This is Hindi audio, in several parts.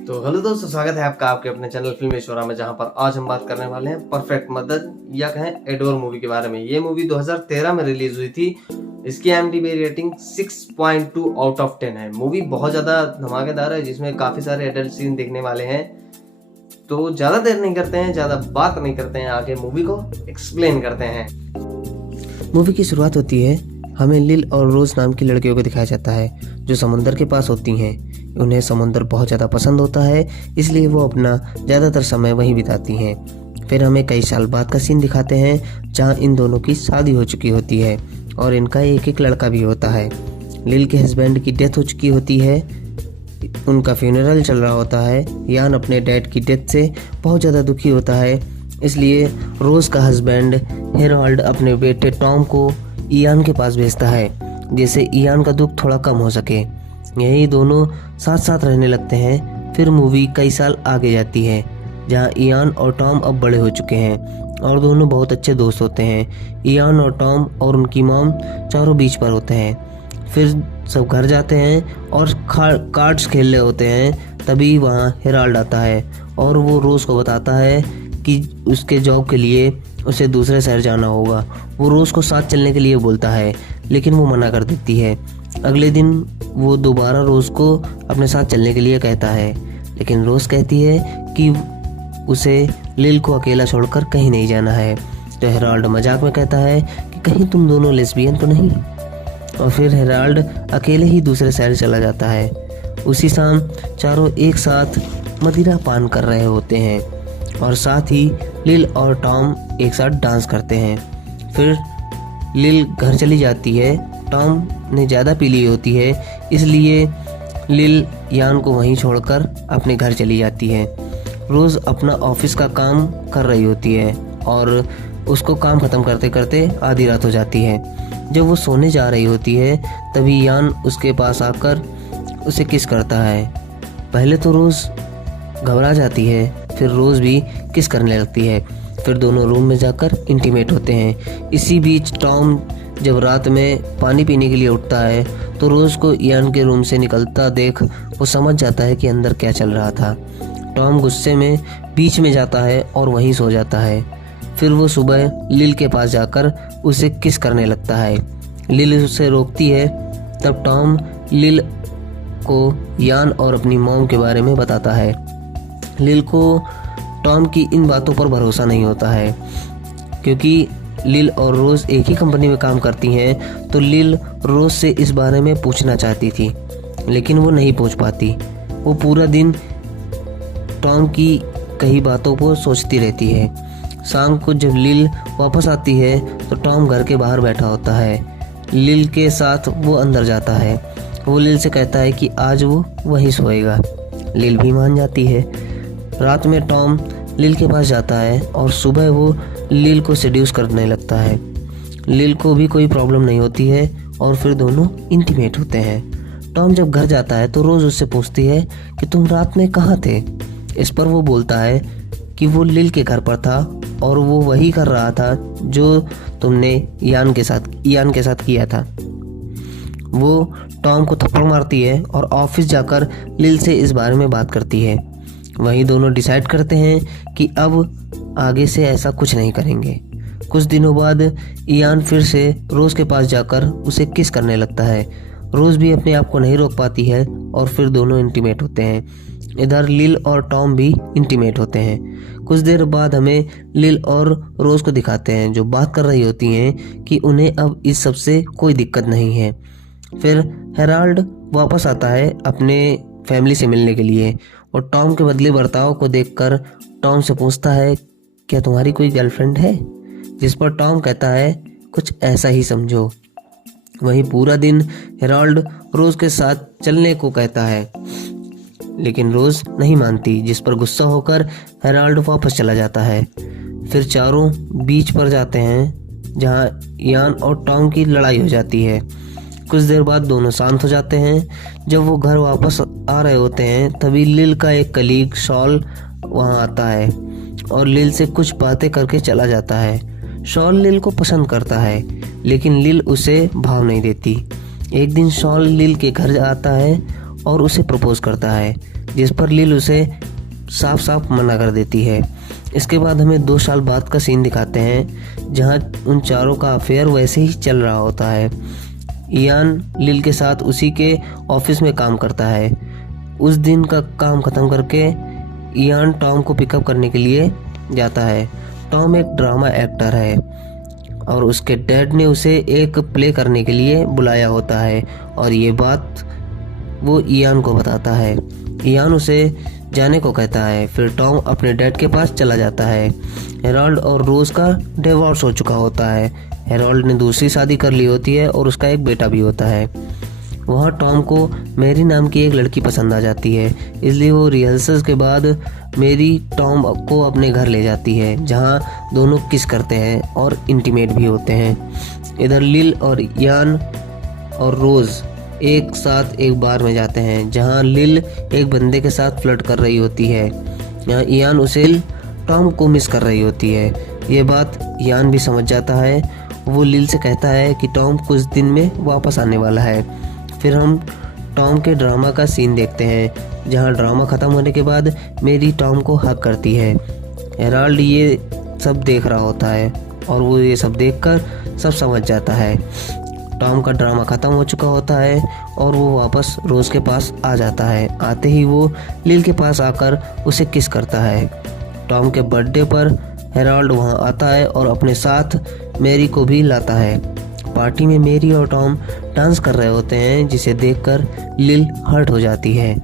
तो हेलो दोस्तों, स्वागत है आपका आपके अपने चैनल फिल्मेश्वरा में, जहां पर आज हम बात करने वाले हैं परफेक्ट मदर या कहें एडोर मूवी के बारे में। ये मूवी 2013 में रिलीज हुई थी। इसकी IMDb रेटिंग 6.2 आउट ऑफ 10 है। मूवी बहुत ज़्यादा धमाकेदार है, जिसमें काफ़ी सारे एडल्ट सीन देखने वाले हैं। तो ज़्यादा देर नहीं करते हैं, ज़्यादा बात नहीं करते हैं, आगे मूवी को एक्सप्लेन करते हैं। मूवी की शुरुआत होती है, हमें लिल और रोज नाम की लड़कियों को दिखाया जाता है जो समुंदर के पास होती हैं। उन्हें समुंदर बहुत ज़्यादा पसंद होता है, इसलिए वो अपना ज़्यादातर समय वहीं बिताती हैं। फिर हमें कई साल बाद का सीन दिखाते हैं जहाँ इन दोनों की शादी हो चुकी होती है और इनका एक एक लड़का भी होता है। लिल के हस्बैंड की डेथ हो चुकी होती है, उनका फ्यूनरल चल रहा होता है। यान अपने डैड की डेथ से बहुत ज़्यादा दुखी होता है, इसलिए रोज का हस्बैंड हेराल्ड अपने बेटे टॉम को इयान के पास भेजता है, जिससे इयान का दुख थोड़ा कम हो सके। यही दोनों साथ साथ रहने लगते हैं। फिर मूवी कई साल आगे जाती है, जहां इयान और टॉम अब बड़े हो चुके हैं और दोनों बहुत अच्छे दोस्त होते हैं। इयान और टॉम और उनकी मॉम चारों बीच पर होते हैं। फिर सब घर जाते हैं और कार्ड्स खेल रहे होते हैं। तभी वहाँ हेराल्ड आता है और वो रोज़ को बताता है कि उसके जॉब के लिए उसे दूसरे शहर जाना होगा। वो रोज़ को साथ चलने के लिए बोलता है, लेकिन वो मना कर देती है। अगले दिन वो दोबारा रोज़ को अपने साथ चलने के लिए कहता है, लेकिन रोज़ कहती है कि उसे लिल को अकेला छोड़कर कहीं नहीं जाना है। तो हेराल्ड मजाक में कहता है कि कहीं तुम दोनों लेस्बियन तो नहीं। और फिर हेराल्ड अकेले ही दूसरे शहर चला जाता है। उसी शाम चारों एक साथ मदिरा पान कर रहे होते हैं और साथ ही लिल और टॉम एक साथ डांस करते हैं। फिर लिल घर चली जाती है। टॉम ने ज़्यादा पी ली होती है, इसलिए लिल यान को वहीं छोड़कर अपने घर चली जाती है। रोज़ अपना ऑफिस का काम कर रही होती है और उसको काम ख़त्म करते करते आधी रात हो जाती है। जब वो सोने जा रही होती है, तभी यान उसके पास आकर उसे किस करता है। पहले तो रोज़ घबरा जाती है, फिर रोज़ भी किस करने लगती है। फिर दोनों रूम में जाकर इंटीमेट होते हैं। इसी बीच टॉम जब रात में पानी पीने के लिए उठता है, तो रोज़ को इयान के रूम से निकलता देख वो समझ जाता है कि अंदर क्या चल रहा था। टॉम गुस्से में बीच में जाता है और वहीं सो जाता है। फिर वो सुबह लिल के पास जाकर उसे किस करने लगता है। लिल उसे रोकती है। तब टॉम लिल को यान और अपनी मॉम के बारे में बताता है। लिल को टॉम की इन बातों पर भरोसा नहीं होता है, क्योंकि लिल और रोज़ एक ही कंपनी में काम करती हैं। तो लिल रोज़ से इस बारे में पूछना चाहती थी, लेकिन वो नहीं पूछ पाती। वो पूरा दिन टॉम की कई बातों को सोचती रहती है। शाम को जब लिल वापस आती है, तो टॉम घर के बाहर बैठा होता है। लिल के साथ वो अंदर जाता है। वो लिल से कहता है कि आज वो वहीं सोएगा। लिल भी मान जाती है। रात में टॉम लिल के पास जाता है और सुबह वो लिल को सेड्यूस करने लगता है। लिल को भी कोई प्रॉब्लम नहीं होती है और फिर दोनों इंटीमेट होते हैं। टॉम जब घर जाता है तो रोज़ उससे पूछती है कि तुम रात में कहाँ थे। इस पर वो बोलता है कि वो लिल के घर पर था और वो वही कर रहा था जो तुमने इयान के साथ किया था। वो टॉम को थप्पड़ मारती है और ऑफिस जाकर लिल से इस बारे में बात करती है। वहीं दोनों डिसाइड करते हैं कि अब आगे से ऐसा कुछ नहीं करेंगे। कुछ दिनों बाद इयान फिर से रोज़ के पास जाकर उसे किस करने लगता है। रोज़ भी अपने आप को नहीं रोक पाती है और फिर दोनों इंटीमेट होते हैं। इधर लिल और टॉम भी इंटीमेट होते हैं। कुछ देर बाद हमें लिल और रोज़ को दिखाते हैं, जो बात कर रही होती हैं कि उन्हें अब इस सब से कोई दिक्कत नहीं है। फिर हेराल्ड वापस आता है अपने फैमिली से मिलने के लिए और टॉम के बदले बर्ताव को देखकर टॉम से पूछता है, क्या तुम्हारी कोई गर्लफ्रेंड है? जिस पर टॉम कहता है, कुछ ऐसा ही समझो। वहीं पूरा दिन हेराल्ड रोज़ के साथ चलने को कहता है, लेकिन रोज़ नहीं मानती, जिस पर गुस्सा होकर हेराल्ड वापस चला जाता है। फिर चारों बीच पर जाते हैं, जहां इयान और टॉम की लड़ाई हो जाती है। कुछ देर बाद दोनों शांत हो जाते हैं। जब वो घर वापस आ रहे होते हैं, तभी लिल का एक कलीग शॉल वहां आता है और लिल से कुछ बातें करके चला जाता है। शॉल लिल को पसंद करता है, लेकिन लिल उसे भाव नहीं देती। एक दिन शॉल लिल के घर आता है और उसे प्रपोज करता है। जिस पर लिल उसे साफ साफ मना कर देती है। इसके बाद हमें 2 साल बाद का सीन दिखाते हैं जहां उन चारों का अफेयर वैसे ही चल रहा होता है। इयान लिल के साथ उसी के ऑफिस में काम करता है। उस दिन का काम खत्म करके इयान टॉम को पिकअप करने के लिए जाता है। टॉम एक ड्रामा एक्टर है और उसके डैड ने उसे एक प्ले करने के लिए बुलाया होता है और ये बात वो इयान को बताता है। इयान उसे जाने को कहता है। फिर टॉम अपने डैड के पास चला जाता है। हेराल्ड और रोज का डिवोर्स हो चुका होता है। हेराल्ड ने दूसरी शादी कर ली होती है और उसका एक बेटा भी होता है। वहाँ टॉम को मैरी नाम की एक लड़की पसंद आ जाती है, इसलिए वो रिहर्सल्स के बाद मैरी टॉम को अपने घर ले जाती है, जहाँ दोनों किस करते हैं और इंटीमेट भी होते हैं। इधर लिल और इयान और रोज एक साथ एक बार में जाते हैं, जहाँ लिल एक बंदे के साथ फ्लर्ट कर रही होती है। यहाँ इयान उसे टॉम को मिस कर रही होती है। ये बात इयान भी समझ जाता है। वो लिल से कहता है कि टॉम कुछ दिन में वापस आने वाला है। फिर हम टॉम के ड्रामा का सीन देखते हैं, जहाँ ड्रामा ख़त्म होने के बाद मैरी टॉम को हक करती है। हेराल्ड ये सब देख रहा होता है और वो ये सब देखकर सब समझ जाता है। टॉम का ड्रामा ख़त्म हो चुका होता है और वो वापस रोज के पास आ जाता है। आते ही वो लिल के पास आकर उसे किस करता है। टॉम के बर्थडे पर हेराल्ड वहाँ आता है और अपने साथ मैरी को भी लाता है। पार्टी में मैरी और टॉम डांस कर रहे होते हैं, जिसे देखकर लिल हर्ट हो जाती है।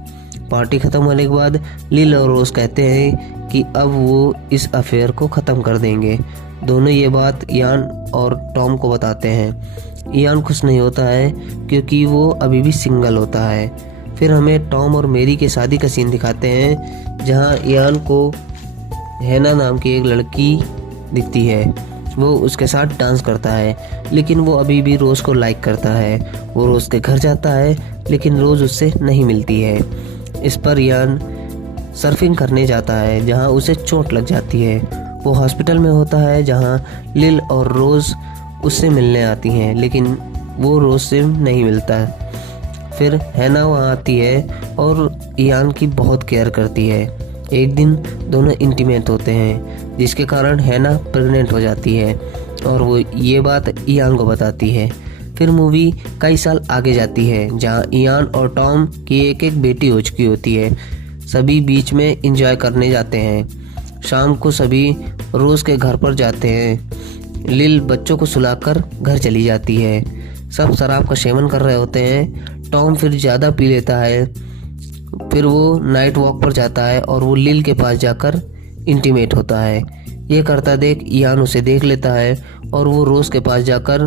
पार्टी ख़त्म होने के बाद लिल और रोज कहते हैं कि अब वो इस अफेयर को ख़त्म कर देंगे। दोनों ये बात इयान और टॉम को बताते हैं। इयान खुश नहीं होता है क्योंकि वो अभी भी सिंगल होता है। फिर हमें टॉम और मैरी के शादी का सीन दिखाते हैं, जहाँ इयान को हैना नाम की एक लड़की दिखती है। वो उसके साथ डांस करता है, लेकिन वो अभी भी रोज को लाइक करता है। वो रोज के घर जाता है, लेकिन रोज उससे नहीं मिलती है। इस पर इयान सर्फिंग करने जाता है, जहाँ उसे चोट लग जाती है। वो हॉस्पिटल में होता है, जहाँ लिल और रोज उससे मिलने आती हैं, लेकिन वो रोज से नहीं मिलता। फिर हैना वहाँ आती है और इयान की बहुत केयर करती है। एक दिन दोनों इंटीमेट होते हैं, जिसके कारण हैना प्रेग्नेंट हो जाती है और वो ये बात इयान को बताती है। फिर मूवी कई साल आगे जाती है, जहाँ इयान और टॉम की एक एक बेटी हो चुकी होती है। सभी बीच में एंजॉय करने जाते हैं। शाम को सभी रोज के घर पर जाते हैं। लिल बच्चों को सुलाकर घर चली जाती है। सब शराब का सेवन कर रहे होते हैं। टॉम फिर ज़्यादा पी लेता है। फिर वो नाइट वॉक पर जाता है और वो लिल के पास जाकर इंटीमेट होता है। ये करता देख इयान उसे देख लेता है और वो रोज के पास जाकर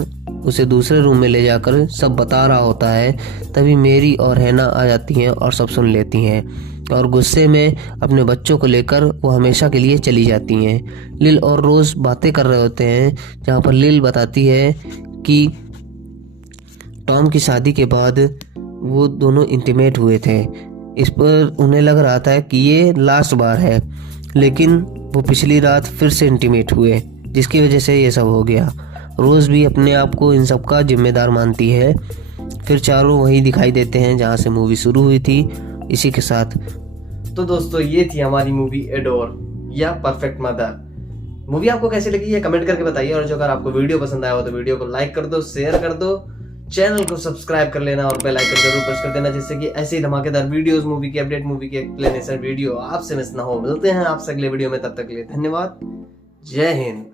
उसे दूसरे रूम में ले जाकर सब बता रहा होता है। तभी मैरी और हैना आ जाती हैं और सब सुन लेती हैं और गुस्से में अपने बच्चों को लेकर वो हमेशा के लिए चली जाती हैं। लिल और रोज बातें कर रहे होते हैं, जहाँ पर लिल बताती है कि टॉम की शादी के बाद वो दोनों इंटीमेट हुए थे। इस पर उन्हें लग रहा था कि ये लास्ट बार है, लेकिन वो पिछली रात फिर से इंटीमेट हुए, जिसकी वजह से ये सब हो गया। रोज भी अपने आप को इन सब का जिम्मेदार मानती है। फिर चारों वहीं दिखाई देते हैं जहाँ से मूवी शुरू हुई थी। इसी के साथ तो दोस्तों ये थी हमारी मूवी एडोर या परफेक्ट मदर। मूवी आपको कैसी लगी ये कमेंट करके बताइए, और जो अगर आपको वीडियो पसंद आया हो तो वीडियो को लाइक कर दो, शेयर कर दो, चैनल को सब्सक्राइब कर लेना और बेल आइकन जरूर प्रेस कर देना, जिससे कि ऐसे ही धमाकेदार वीडियोस, मूवी की अपडेट, मूवी की एक्सप्लेनेशन वीडियो आपसे मिस ना हो। मिलते हैं आपसे अगले वीडियो में, तब तक के लिए धन्यवाद। जय हिंद।